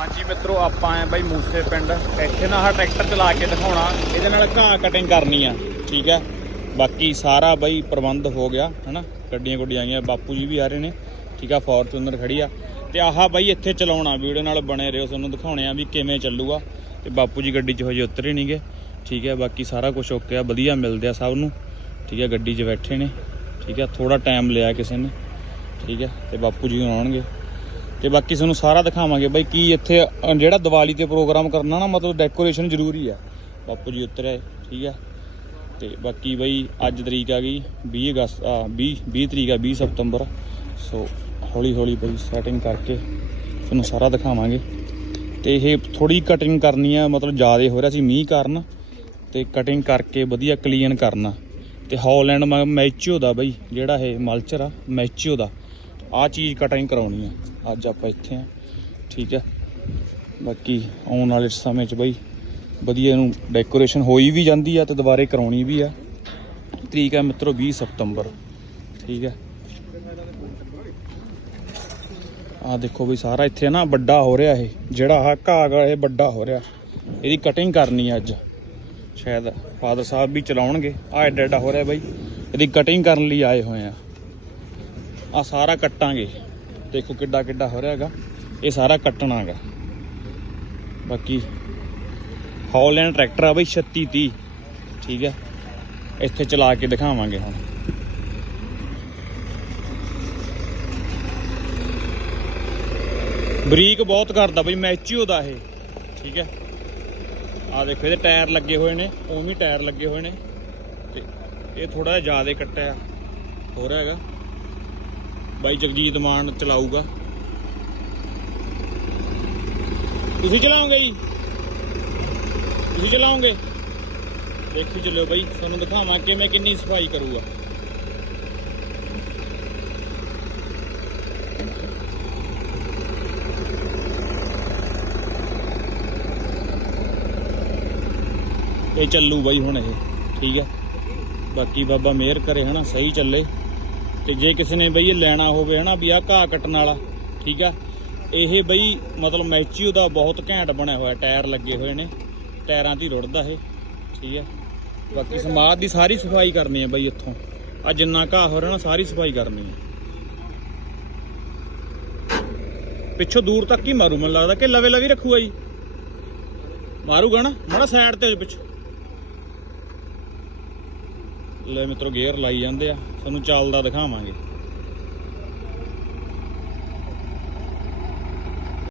ਹਾਂਜੀ ਮਿੱਤਰੋ, ਆਪਾਂ ਆਏ ਬਾਈ ਮੂਸੇ ਪਿੰਡ। ਇੱਥੇ ਨਾ ਆਹ ਟਰੈਕਟਰ ਚਲਾ ਕੇ ਦਿਖਾਉਣਾ। ਇਹਦੇ ਨਾਲ ਘਾਹ ਕਟਿੰਗ ਕਰਨੀ ਆ, ਠੀਕ ਹੈ? ਬਾਕੀ ਸਾਰਾ ਬਾਈ ਪ੍ਰਬੰਧ ਹੋ ਗਿਆ, ਹਨਾ? ਗੱਡੀਆਂ ਗੁੱਡੀਆਂ ਆਈਆਂ, ਬਾਪੂ ਜੀ ਵੀ ਆ ਰਹੇ ਨੇ, ਠੀਕ ਆ? ਫੋਰਚੂਨਰ ਖੜੀ ਆ। ਤੇ ਆਹ ਬਾਈ ਇੱਥੇ ਚਲਾਉਣਾ, ਵੀਡੀਓ ਨਾਲ ਬਣੇ ਰਹੋ, ਤੁਹਾਨੂੰ ਦਿਖਾਉਣੇ ਆ ਵੀ ਕਿਵੇਂ ਚੱਲੂਗਾ। ਤੇ ਬਾਪੂ ਜੀ ਗੱਡੀ 'ਚ ਹਜੇ ਉਤਰੇ ਨਹੀਂਗੇ ਠੀਕ ਹੈ? ਬਾਕੀ ਸਾਰਾ ਕੁਝ ਓਕੇ ਆ, ਵਧੀਆ ਮਿਲਦੇ ਆ ਸਭ ਨੂੰ, ਠੀਕ ਹੈ? ਗੱਡੀ 'ਚ ਬੈਠੇ ਨੇ, ਠੀਕ ਹੈ? ਥੋੜਾ ਟਾਈਮ ਲਿਆ ਕਿਸੇ ਨੇ, ਠੀਕ ਹੈ? ਤੇ ਬਾਪੂ ਜੀ ਆਉਣਗੇ। ਤੇ ਬਾਕੀ ਤੁਹਾਨੂੰ ਸਾਰਾ ਦਿਖਾਵਾਂਗੇ ਬਾਈ ਕੀ ਇੱਥੇ ਜਿਹੜਾ ਦੀਵਾਲੀ ਤੇ ਪ੍ਰੋਗਰਾਮ ਕਰਨਾ ਨਾ, ਮਤਲਬ ਡੈਕੋਰੇਸ਼ਨ ਜ਼ਰੂਰੀ ਆ। ਬਾਪੂ ਜੀ ਉਤਰਿਆ ਠੀਕ ਆ? ਤੇ ਬਾਕੀ ਬਾਈ ਅੱਜ ਤਰੀਕ ਆ ਗਈ 20 ਅਗਸਤ, ਆ 20 20 ਤਰੀਕ ਆ 20 ਸਤੰਬਰ। ਸੋ ਹੌਲੀ ਹੌਲੀ ਬਾਈ ਸੈਟਿੰਗ ਕਰਕੇ ਤੁਹਾਨੂੰ ਸਾਰਾ ਦਿਖਾਵਾਂਗੇ। ਤੇ ਇਹ ਥੋੜੀ ਕਟਿੰਗ ਕਰਨੀ ਆ, ਮਤਲਬ ਜ਼ਿਆਦਾ ਹੋ ਰਿਹਾ ਸੀ ਮੀਂਹ ਕਾਰਨ। ਤੇ ਕਟਿੰਗ ਕਰਕੇ ਵਧੀਆ ਕਲੀਨ ਕਰਨਾ। ਤੇ ਹੌਲੈਂਡ ਮੈਚਿਓ ਦਾ ਬਾਈ, ਜਿਹੜਾ ਇਹ ਮਲਚਰ ਆ ਮੈਚਿਓ ਦਾ ਆ ਚੀਜ਼ ਕਟਿੰਗ ਕਰਾਉਣੀ ਆ। ਅੱਜ ਆਪਾਂ ਇੱਥੇ ਆ। ਠੀਕ ਹੈ ਬਾਕੀ ਆਉਣ ਵਾਲੇ ਸਮੇਂ 'ਚ ਬਈ ਵਧੀਆ ਇਹਨੂੰ ਡੈਕੋਰੇਸ਼ਨ ਹੋਈ ਵੀ ਜਾਂਦੀ ਆ ਤੇ ਦੁਬਾਰੇ ਕਰਾਉਣੀ ਵੀ ਆ। ਤਰੀਕ ਹੈ ਮਿੱਤਰੋ 20 ਸਤੰਬਰ। ਠੀਕ ਹੈ ਆ ਦੇਖੋ ਬਈ ਸਾਰਾ ਇੱਥੇ ਨਾ ਵੱਡਾ ਹੋ ਰਿਹਾ ਇਹ। ਜਿਹੜਾ ਆਹ ਘਾਹ ਇਹ ਵੱਡਾ ਹੋ ਰਿਹਾ। ਇਹਦੀ ਕਟਿੰਗ ਕਰਨੀ ਆ ਅੱਜ। ਸ਼ਾਇਦ ਫਾਦਰ ਸਾਹਿਬ ਵੀ ਚਲਾਉਣਗੇ। ਆ ਐਡਾ ਐਡਾ ਹੋ ਰਿਹਾ ਬਈ। ਇਹਦੀ ਕਟਿੰਗ ਕਰਨ ਲਈ ਆਏ ਹੋਏ ਆ। ਆ ਸਾਰਾ ਕੱਟਾਂਗੇ। ਦੇਖੋ ਕਿੱਡਾ ਕਿੱਡਾ ਹੋ ਰਿਹਾ ਹੈਗਾ। ਇਹ ਸਾਰਾ ਕੱਟਣਾ ਹੈਗਾ। ਬਾਕੀ ਹੌਲੈਂਡ ਟਰੈਕਟਰ ਆ ਬਈ 3630 ਠੀਕ ਹੈ। ਇੱਥੇ ਚਲਾ ਕੇ ਦਿਖਾਵਾਂਗੇ ਹੁਣ। ਬਰੀਕ ਬਹੁਤ ਕਰਦਾ ਬਈ ਮੈਚੀਓ ਦਾ ਇਹ। ਠੀਕ ਹੈ। ਆ ਦੇਖੋ, ਇਹਦੇ ਟਾਇਰ ਲੱਗੇ ਹੋਏ ਨੇ, ਉਵੇਂ ਟਾਇਰ ਲੱਗੇ ਹੋਏ ਨੇ। ਤੇ ਇਹ ਥੋੜਾ ਜਿਹਾ ਜ਼ਿਆਦਾ ਕੱਟਿਆ ਹੋ ਰਿਹਾ ਹੈਗਾ। ਬਾਈ ਜਗਜੀਤ ਮਾਨ ਚਲਾਊਗਾ। ਤੁਸੀਂ ਚਲਾਓਗੇ ਜੀ? ਤੁਸੀਂ ਚਲਾਓਗੇ? ਦੇਖੀ ਚੱਲਿਓ ਬਾਈ, ਤੁਹਾਨੂੰ ਦਿਖਾਵਾਂ ਕਿਵੇਂ ਕਿੰਨੀ ਸਫ਼ਾਈ ਕਰੂਗਾ। ਇਹ ਚੱਲੂ ਬਾਈ ਹੁਣ ਇਹ, ਠੀਕ ਆ? ਬਾਕੀ ਬਾਬਾ ਮਿਹਰ ਕਰੇ ਹਨਾ, ਸਹੀ ਚੱਲੇ। ਤੇ ਜੇ ਕਿਸੇ ਨੇ ਬਈ ਇਹ ਲੈਣਾ ਹੋਵੇ ਹਨਾ ਵੀ ਆ ਘਾਹ ਕੱਟਣ ਵਾਲਾ, ਠੀਕ ਆ, ਇਹ ਬਈ ਮਤਲਬ ਮੈਚੀਓ ਦਾ ਬਹੁਤ ਘੈਂਟ ਬਣਿਆ ਹੋਇਆ, ਟਾਇਰ ਲੱਗੇ ਹੋਏ ਨੇ, ਟਾਇਰਾਂ ਦੀ ਰੁੜਦਾ ਇਹ, ਠੀਕ ਆ। ਬਾਕੀ ਸਮਾਜ ਦੀ ਸਾਰੀ ਸਫ਼ਾਈ ਕਰਨੀ ਹੈ ਬਈ ਇੱਥੋਂ। ਆ ਜਿੰਨਾ ਘਾਹ ਹੋ ਰਿਹਾ ਨਾ, ਸਾਰੀ ਸਫ਼ਾਈ ਕਰਨੀ ਹੈ ਪਿੱਛੋਂ ਦੂਰ ਤੱਕ ਹੀ ਮਾਰੂ, ਮੈਨੂੰ ਲੱਗਦਾ ਕਿ ਲਵੇ ਲਵੀ ਰੱਖੂਗਾ ਜੀ। ਮਾਰੂਗਾ ਨਾ, ਮਾੜਾ ਸਾਈਡ ਤੇ ਹੋ ਜਾ ਪਿੱਛੇ। ਲੈ ਮਿੱਤਰੋ ਗੇਅਰ ਲਾਈ ਜਾਂਦੇ ਆ। ਤੁਹਾਨੂੰ ਚੱਲਦਾ ਦਿਖਾਵਾਂਗੇ।